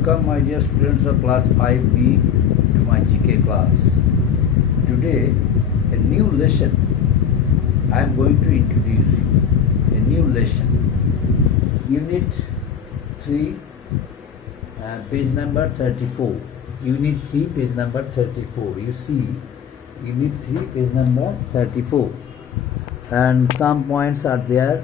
Welcome my dear students of class 5B to my GK class. Today a new lesson I am going to introduce you. A new lesson. Unit 3 page number 34. Unit 3 page number 34. You see Unit 3 page number 34. And some points are there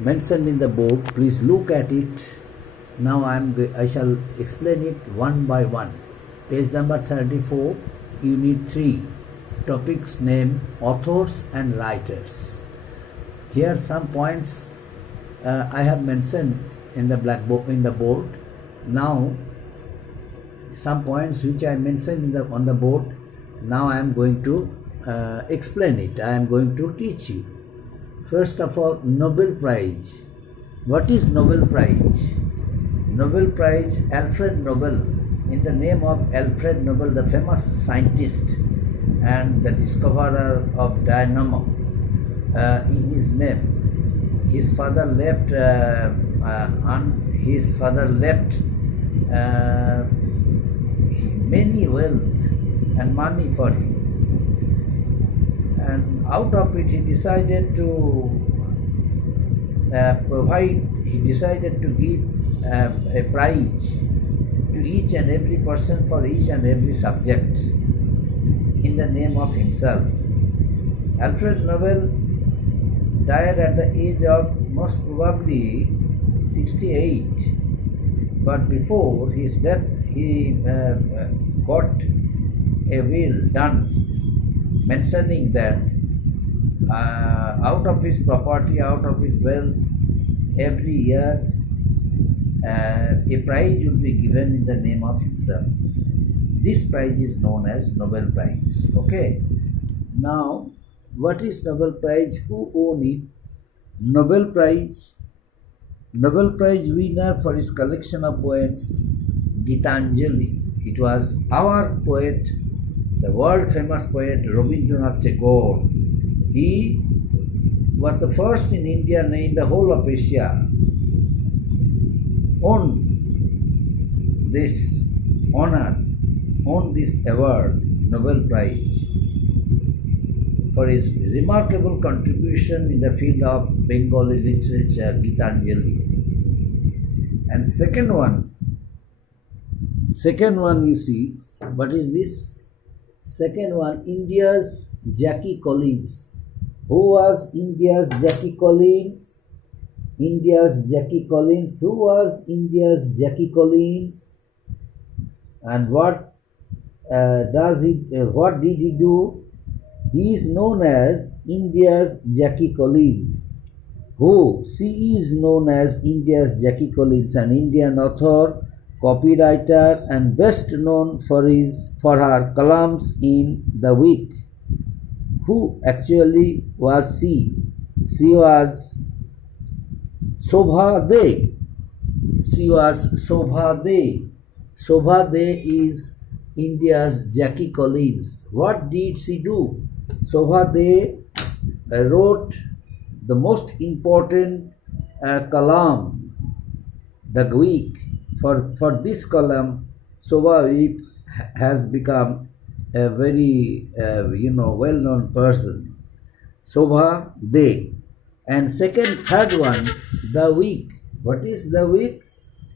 mentioned in the board. Please look at it. Now I shall explain it one by one. Page number 34, Unit 3, topics name authors and writers. Here some points I have mentioned in the blackboard in the board. Now some points which I mentioned on the board. Now I am going to explain it. I am going to teach you. First of all, Nobel Prize. What is Nobel Prize? Nobel Prize, Alfred Nobel, in the name of Alfred Nobel, the famous scientist and the discoverer of dynamo. In his name, his father left many wealth and money for him, and out of it he decided to give a prize to each and every person for each and every subject in the name of himself. Alfred Nobel died at the age of most probably 68, but before his death he got a will done mentioning that out of his property, out of his wealth, every year a prize will be given in the name of himself. This prize is known as Nobel Prize. Okay. Now, what is Nobel Prize? Who own it? Nobel Prize winner for his collection of poems, Gitanjali. It was our poet, the world famous poet Rabindranath Tagore. He was the first in India and in the whole of Asia on this honor, on this award, Nobel Prize, for his remarkable contribution in the field of Bengali literature, Gitanjali. And second one you see, what is this? Second one, India's Jackie Collins. Who was India's Jackie Collins? India's Jackie Collins. Who was India's Jackie Collins? And what did he do? He is known as India's Jackie Collins. She is known as India's Jackie Collins, an Indian author, copywriter, and best known for her columns in The Week. Who actually was she? She was Shobha De. She was Shobha De. Shobha De is India's Jackie Collins. What did she do? Shobha De wrote the most important column, The Week. For this column, Shobha De has become a very well-known person. Shobha De. And third one, The Week. What is The Week?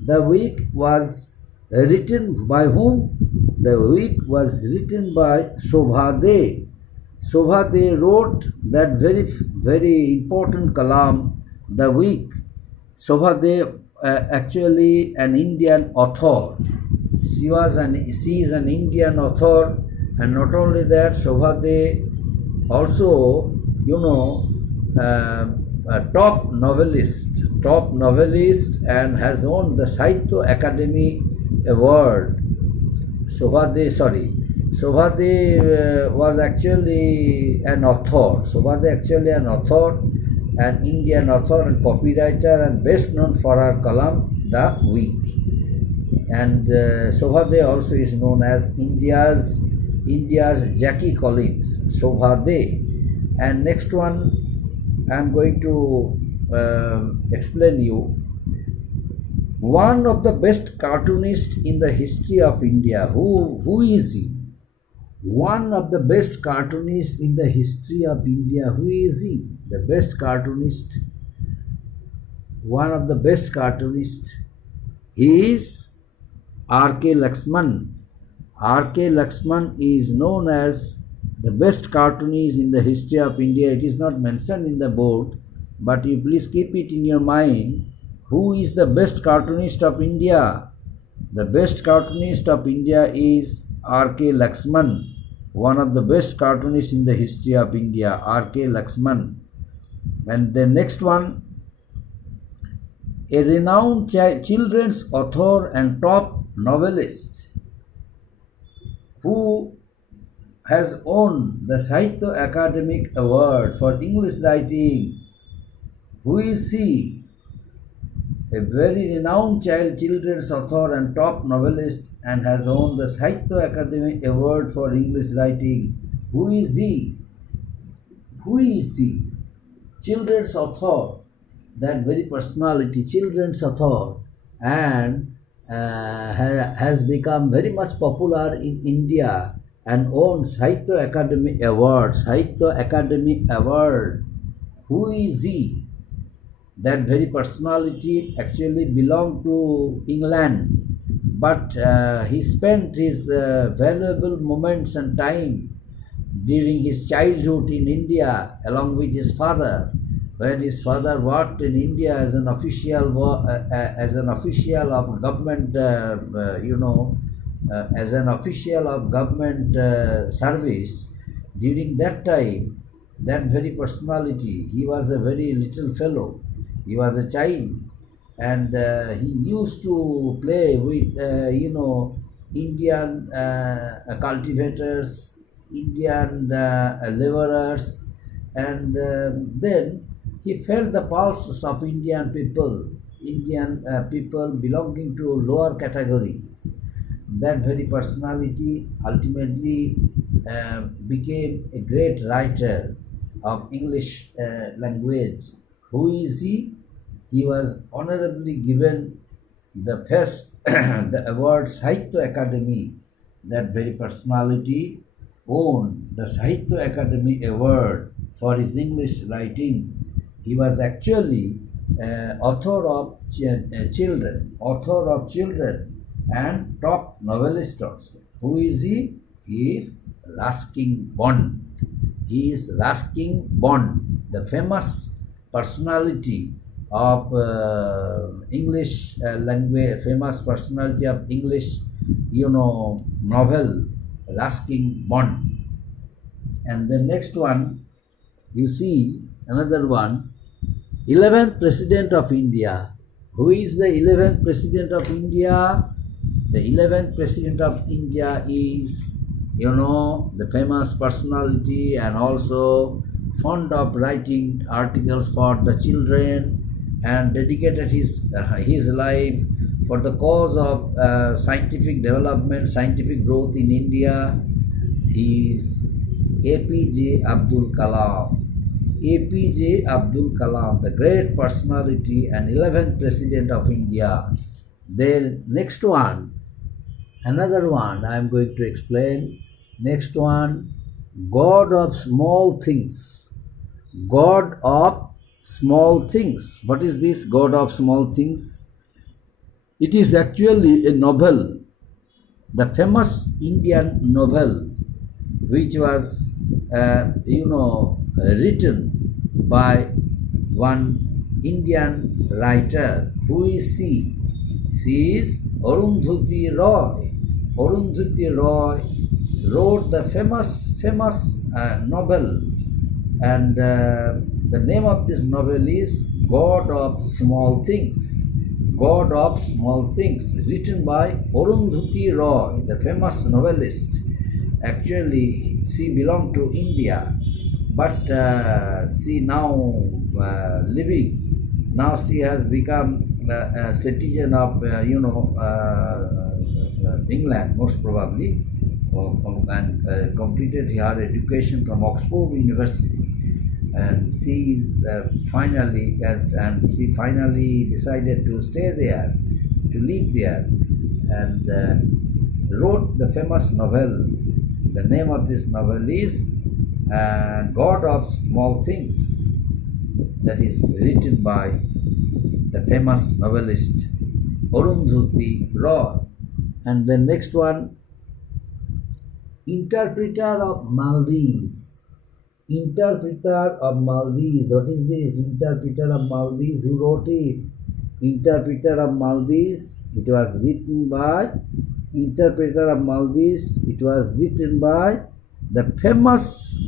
The Week was written by whom? The Week was written by Shobha De. Shobha De wrote that very important column, The Week. Shobha De actually an Indian author. She is an Indian author, and not only that, Shobha De also, a top novelist, and has won the Sahitya Academy Award. Shobha De was actually an author. Shobha De actually an author, an Indian author and copywriter, and best known for her column, The Week. And Shobha De also is known as India's Jackie Collins, Shobha De. And next one I am going to explain you one of the best cartoonists in the history of India. Who is he? One of the best cartoonists in the history of India. Who is he? The best cartoonist. One of the best cartoonists. He is R.K. Lakshman. R.K. Lakshman is known as the best cartoonist in the history of India. It is not mentioned in the board, but you please keep it in your mind. Who is the best cartoonist of India? The best cartoonist of India is R.K. Lakshman, one of the best cartoonists in the history of India, R.K. Lakshman. And the next one, a renowned children's author and top novelist who has won the Sahitya Academic Award for English writing. Who is he? A very renowned children's author and top novelist and has won the Sahitya Academy Award for English writing. Who is he? Who is he? Children's author, that very personality, children's author, and has become very much popular in India and won Sahitya Academy Award. Sahitya Academy Award. Who is he? That very personality actually belonged to England, but he spent his valuable moments and time during his childhood in India along with his father. When his father worked in India as an official of government, as an official of government service, during that time, that very personality, he was a very little fellow. He was a child, and he used to play with, Indian cultivators, Indian laborers, and then he felt the pulses of Indian people belonging to lower categories. That very personality ultimately became a great writer of English language. Who is he? He was honorably given the first the award Sahitya Academy. That very personality won the Sahitya Academy Award for his English writing. He was actually author of children, and top novelist also. Who is he? He is Ruskin Bond. He is Ruskin Bond, the famous personality of English language, famous personality of English, novel, Ruskin Bond. And the next one, you see another one, 11th President of India. Who is the 11th President of India? The 11th President of India is, the famous personality and also fond of writing articles for the children and dedicated his life for the cause of scientific development, scientific growth in India. He is APJ Abdul Kalam. APJ Abdul Kalam, the great personality and 11th President of India. Then next one, another one I am going to explain. Next one, God of small things. God of small things. What is this God of small things? It is actually a novel, the famous Indian novel, which was, written by one Indian writer. Who is she? She is Arundhati Roy. Arundhati Roy wrote the famous novel, and the name of this novel is God of Small Things. God of Small Things, written by Arundhati Roy, the famous novelist. Actually, she belonged to India, but she now living. Now she has become a citizen of England, most probably, and completed her education from Oxford University. And she finally decided to stay there to live there, and wrote the famous novel. The name of this novel is God of Small Things, that is written by the famous novelist Arundhati Roy. And the next one, Interpreter of Maldives. Interpreter of Maldives. What is this? Interpreter of Maldives. Who wrote it? Interpreter of Maldives. It was written by Interpreter of Maldives. It was written by the famous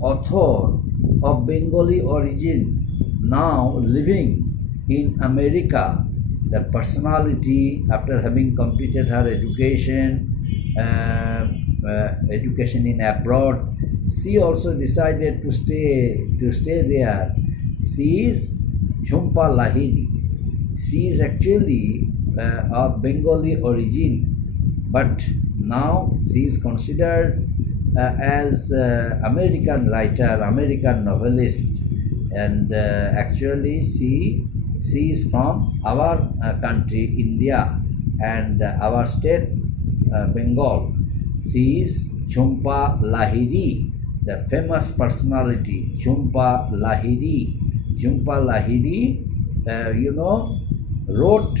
author of Bengali origin, now living in America. The personality, after having completed her education in abroad, she also decided to stay there. She is Jhumpa Lahiri. She is actually of Bengali origin, but now she is considered as American writer, American novelist, and actually she is from our country, India, and our state, Bengal. She is Jhumpa Lahiri, the famous personality, Jhumpa Lahiri. Jhumpa Lahiri, wrote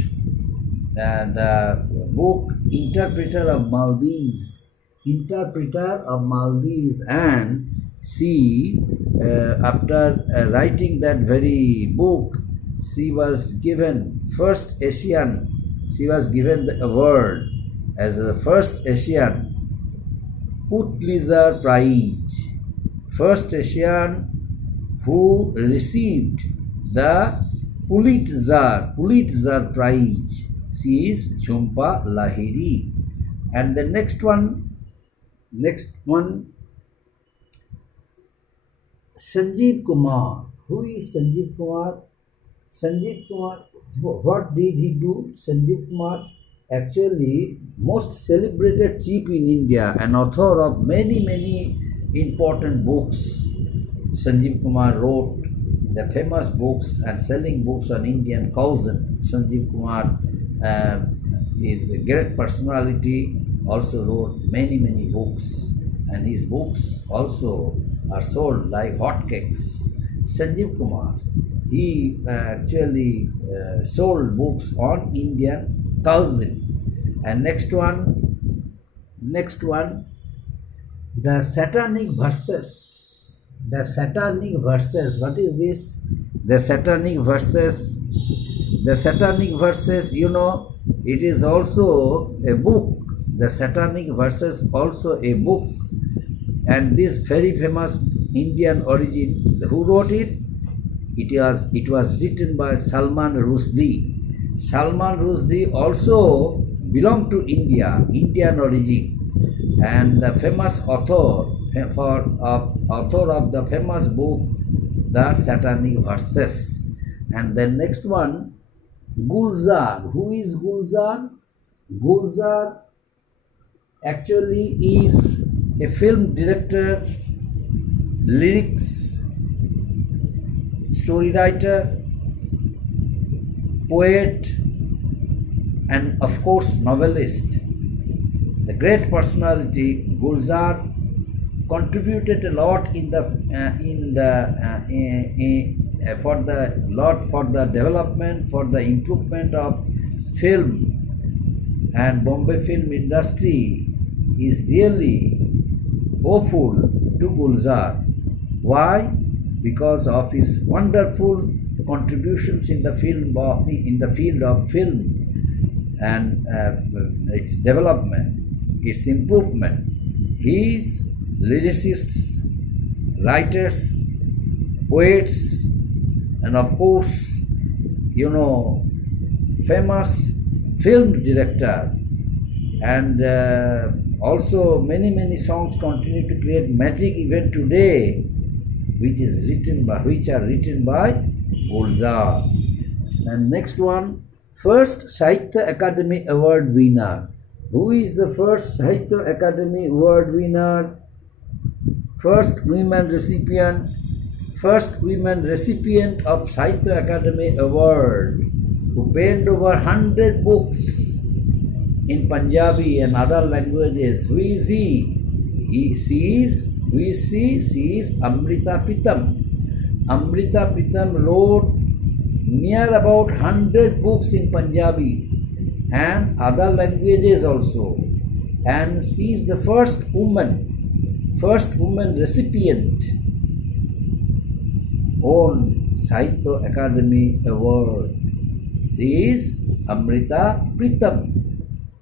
the book Interpreter of Maldives. Interpreter of Maldives, and she, after writing that very book, she was given first Asian. She was given the award as the first Asian Pulitzer Prize. First Asian who received the Pulitzer Prize. She is Jhumpa Lahiri. And the next one, Sanjeev Kumar. Who is Sanjeev Kumar? Sanjeev Kumar, what did he do? Sanjeev Kumar, actually most celebrated chief in India, an author of many important books. Sanjeev Kumar wrote the famous books and selling books on Indian cuisine. Sanjeev Kumar is a great personality, also wrote many books, and his books also are sold like hotcakes. Sanjeev Kumar, he actually sold books on Indian cuisine. And next one, the Satanic Verses. The Satanic Verses. What is this? The Satanic Verses. The Satanic Verses, it is also a book. The Satanic Verses also a book. And this very famous Indian origin, who wrote it? It was written by Salman Rushdie. Salman Rushdie also belonged to India, Indian origin, and the famous author of the famous book, The Satanic Verses. And the next one, Gulzar. Who is Gulzar? Gulzar actually is a film director, lyrics, story writer, poet, and of course novelist. The great personality Gulzar contributed a lot for the development, for the improvement of film, and Bombay film industry is really hopeful to Gulzar. Why? Because of his wonderful contributions in the field of film and its development, its improvement. His lyricists, writers, poets, and of course, famous film director, and also many songs continue to create magic even today, which are written by Gulzar. And next one, first Sahitya Academy Award winner. Who is the first Sahitya Academy Award winner? First women recipient of Sahitya Academy Award who penned over 100 books in Punjabi and other languages. Who is he? Who is she? She is Amrita Pritam. Amrita Pritam wrote near about 100 books in Punjabi and other languages also. And she is the first woman recipient on Sahitya Academy Award. She is Amrita Pritam.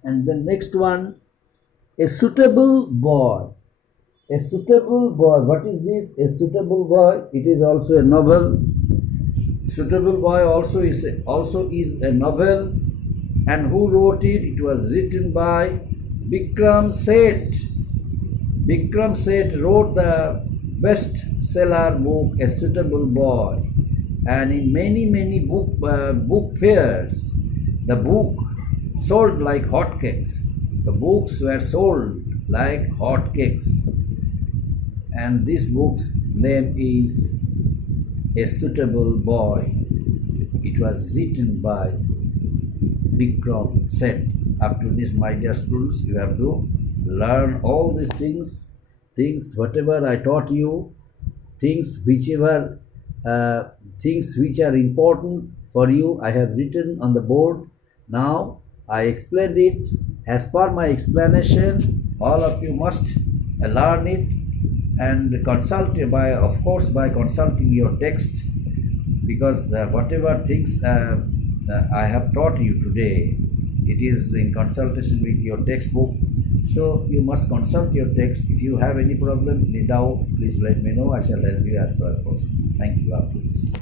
And the next one, a suitable boy. A suitable boy. What is this? A suitable boy. It is also a novel. Suitable boy also is a novel. And who wrote it? It was written by Bikram Seth. Bikram Seth wrote the bestseller book, A Suitable Boy. And in many book fairs, the book sold like hotcakes. The books were sold like hotcakes. And this book's name is A Suitable Boy. It was written by Bikram Seth. Up to this, my dear students, you have to learn all these things whatever I taught you, things which are important for you, I have written on the board. Now I explained it. As per my explanation, all of you must learn it and consult by consulting your text, because whatever things I have taught you today, it is in consultation with your textbook. So you must consult your text. If you have any problem, any doubt, please let me know. I shall help you as far as possible. Thank you. After this.